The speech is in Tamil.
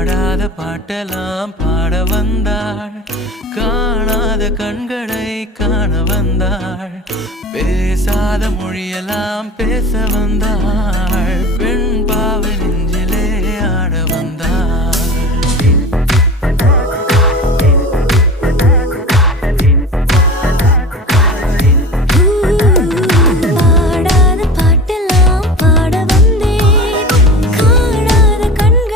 பாடாத பாட்டெல்லாம் பாட வந்தாள், காணாத கண்களை காண வந்தாள், பேசாத மொழியெல்லாம் பேச வந்தாள்.